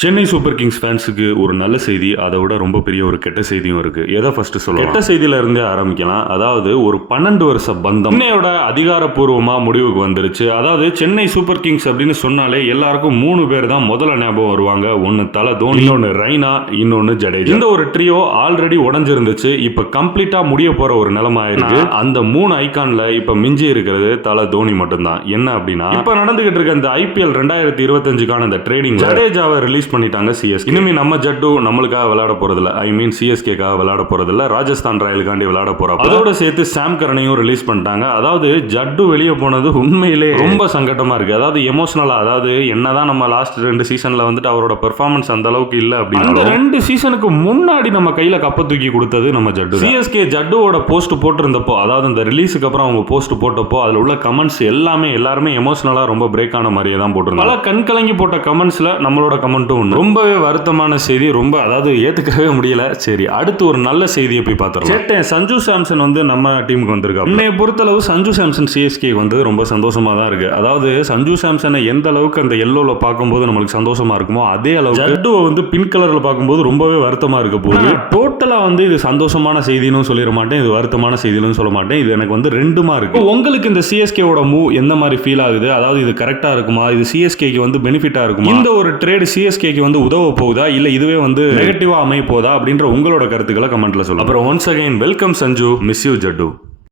Chennai super Kings ஃபேன்ஸுக்கு ஒரு நல்ல செய்தி, அதை விட ரொம்ப பெரிய ஒரு கெட்ட செய்தியும் இருக்கு. எதை ஃபர்ஸ்ட் சொல்லலாம்? கெட்ட செய்தியில இருந்தே ஆரம்பிக்கலாம். அதாவது ஒரு 12 வருஷ பந்தம் சென்னையோட அதிகாரப்பூர்வமா முடிவுக்கு வந்துருச்சு. அதாவது சென்னை சூப்பர் கிங்ஸ் அப்படின்னு சொன்னாலே எல்லாருக்கும் 3 பேர் தான் முதல்ல ஞாபகம் வருவாங்க. ஒன்னு தல தோனி, இன்னொன்னு ரெய்னா, இன்னொன்னு ஜடேஜா. இந்த ஒரு ட்ரியோ ஆல்ரெடி உடஞ்சிருந்துச்சு. இப்ப கம்ப்ளீட்டா முடிய போற ஒரு நிலைமை ஆயிருக்கு. அந்த 3 ஐகான்ல இப்ப மிஞ்சி இருக்கிறது தல தோனி மட்டும்தான். என்ன அப்படின்னா, இப்ப நடந்துகிட்டு இருக்க இந்த IPL 2025க்கான இந்த ட்ரேடிங் ஜடேஜாவை ரிலீஸ் பண்ணிட்டாங்க சிஎஸ்கே. இனிமே நம்ம ஜட்டு நம்மளுக்காக விளையாட போறதில்ல, ஐ மீன் சிஎஸ்கேக்காக விளையாட போறதில்ல, ராஜஸ்தான் ராயலுக்காண்டி விளையாட போறப்ப அதோட சேர்த்து சாம் கரனையும் ரிலீஸ் பண்ணிட்டாங்க. அதாவது ஜட்டு வெளியே போனது உண்மையிலே ரொம்ப சங்கட்டமா இருக்கு. அதாவது எமோஷனலா, அதாவது என்னதான் நம்ம லாஸ்ட் 2 சீசன்ல வந்துட்டு அவரோட பெர்ஃபார்மன்ஸ் அந்த அளவுக்கு இல்ல அப்படின்னு, அந்த 2 சீசனுக்கு முன்னாடி நம்ம கையில கப்ப தூக்கி கொடுத்தது நம்ம ஜட்டு. சிஎஸ்கே ஜட்டுவோட போஸ்ட் போட்டிருந்தப்போ, அதாவது இந்த ரிலீஸுக்கு அப்புறம் அவங்க போஸ்ட் போட்டப்போ அதுல உள்ள கமெண்ட்ஸ் எல்லாருமே எமோஷனலா ரொம்ப பிரேக் ஆன மாதிரியே தான் போட்டிருந்தாங்க. பல கண் கலங்கி போட்ட கமெண்ட்ஸ்ல நம்மளோட கமெண்ட்டும் ரொம்பவே வருத்தமான செய்தி. ரொம்ப அதாவது ஏத்துக்கவே முடியல. சரி, அடுத்து ஒரு நல்ல செய்தியை போய் பார்த்துடலாம். கேட்டேன், சஞ்சு சாம்சன் வந்து நம்ம டீமுக்கு வந்திருக்காங்க. என்னைய பொறுத்தளவு சஞ்சு சாம்சன் சிஎஸ்கே வந்து ரொம்ப சந்தோஷமா தான் இருக்கு. அதாவது சஞ்சு சாம்சனை எந்த அளவுக்கு அந்த எல்லோல பார்க்கும்போது நம்மளுக்கு சந்தோஷமா இருக்குமோ, அதே அளவுக்கு ஜட்டுவை வந்து பிங்க் கலர்ல பார்க்கும்போது ரொம்பவே வருத்தமா இருக்க போகுது. டோட்டலா வந்து இது சந்தோஷமான செய்தின்னு சொல்லிட மாட்டேன், இது வருத்தமான செய்தின்னு சொல்ல மாட்டேன். இது எனக்கு வந்து ரெண்டுமா இருக்கு. உங்களுக்கு இந்த சிஎஸ்கேவோட மூவ் எந்த மாதிரி ஃபீல் ஆகுது? அதாவது இது கரெக்டா இருக்குமா? இது சிஎஸ்கேக்கு வந்து பெனிஃபிட்டா இருக்குமா? இந்த ஒரு ட்ரேட் சிஎஸ்கேக்கு வந்து உதவ போகுதா, இல்ல இதுவே வந்து நெகட்டிவா அமைய போதா அப்படின்ற உங்களோட கருத்துக்களை கமெண்ட்ல சொல்லுங்க. அப்புறம் once again welcome Sanju, miss you Jaddu.